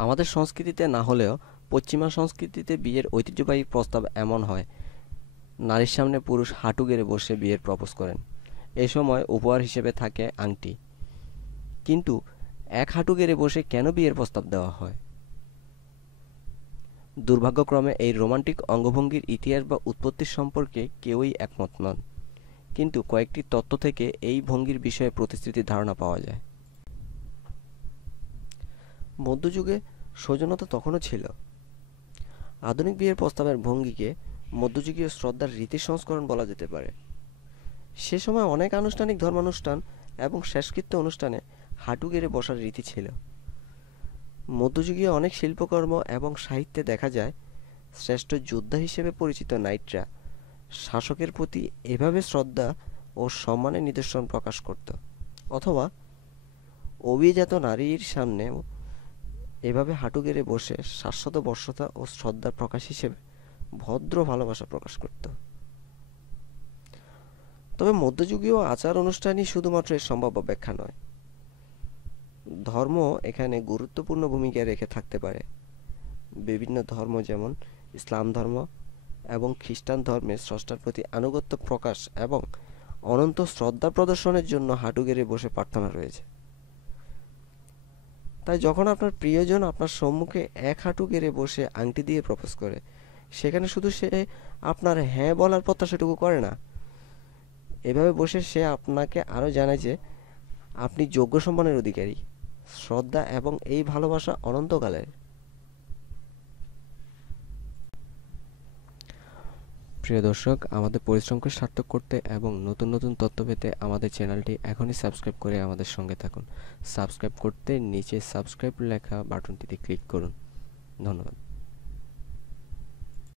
আমাদের সংস্কৃতিতে না হলেও পশ্চিমা সংস্কৃতিতে বিয়ের ঐতিহ্যবাহী প্রস্তাব এমন হয়, নারীর সামনে পুরুষ হাঁটু গেড়ে বসে বিয়ের প্রপোজ করেন। এ সময় উপহার হিসেবে থাকে আংটি। কিন্তু এক হাঁটু গেড়ে বসে কেন বিয়ের প্রস্তাব দেওয়া হয়? দুর্ভাগ্যক্রমে এই রোমান্টিক অঙ্গভঙ্গির ইতিহাস বা উৎপত্তি সম্পর্কে কেউই একমত নন, কিন্তু কয়েকটি তত্ত্ব থেকে এই ভঙ্গির বিষয়ে প্রতিশ্রুতির ধারণা পাওয়া যায়। মধ্যযুগে সৌজন্যতা তখনও ছিল। আধুনিক বিয়ের প্রস্তাবের ভঙ্গিকে মধ্যযুগীয় শ্রদ্ধার রীতি সংস্করণ বলা যেতে পারে। সে সময় অনেক আনুষ্ঠানিক ধর্মানুষ্ঠান এবং শেষকৃত্য অনুষ্ঠানে হাঁটু গেড়ে বসার রীতি ছিল। মধ্যযুগীয় অনেক শিল্পকর্ম এবং সাহিত্যে দেখা যায় শ্রেষ্ঠ যোদ্ধা হিসেবে পরিচিত নাইটরা শাসকের প্রতি এভাবে শ্রদ্ধা ও সম্মানের নিদর্শন প্রকাশ করত, অথবা অভিজাত নারীর সামনে এভাবে হাঁটু গেড়ে বসে শাশ্বত বর্ষতা ও শ্রদ্ধার প্রকাশ হিসেবে ভদ্র ভালোবাসা প্রকাশ করত। তবে মধ্যযুগীয় আচার অনুষ্ঠানই শুধুমাত্র এর সম্ভাব্য ব্যাখ্যা নয়। ধর্ম এখানে গুরুত্বপূর্ণ ভূমিকা রেখে থাকতে পারে। বিভিন্ন ধর্ম যেমন ইসলাম ধর্ম এবং খ্রিস্টান ধর্মে স্রষ্টার প্রতি আনুগত্য প্রকাশ এবং অনন্ত শ্রদ্ধা প্রদর্শনের জন্য হাঁটু গেড়ে বসে প্রার্থনা রয়েছে। তাই যখন আপনার প্রিয়জন আপনার সম্মুখে এক হাঁটু গেড়ে বসে আংটি দিয়ে প্রপোজ করে, সেখানে শুধু সে আপনার হ্যাঁ বলার প্রত্যাশাটুকু করে না, এভাবে বসে সে আপনাকে আরও জানায় যে আপনি যোগ্য সম্মানের অধিকারী, শ্রদ্ধা এবং এই ভালোবাসা অনন্তকালের। প্রিয় দর্শক, আমাদের পরিশ্রমকে সার্থক করতে এবং নতুন নতুন তথ্য পেতে আমাদের চ্যানেলটি এখনই সাবস্ক্রাইব করে আমাদের সঙ্গে থাকুন। সাবস্ক্রাইব করতে নিচে সাবস্ক্রাইব লেখা বাটনটিতে ক্লিক করুন। ধন্যবাদ।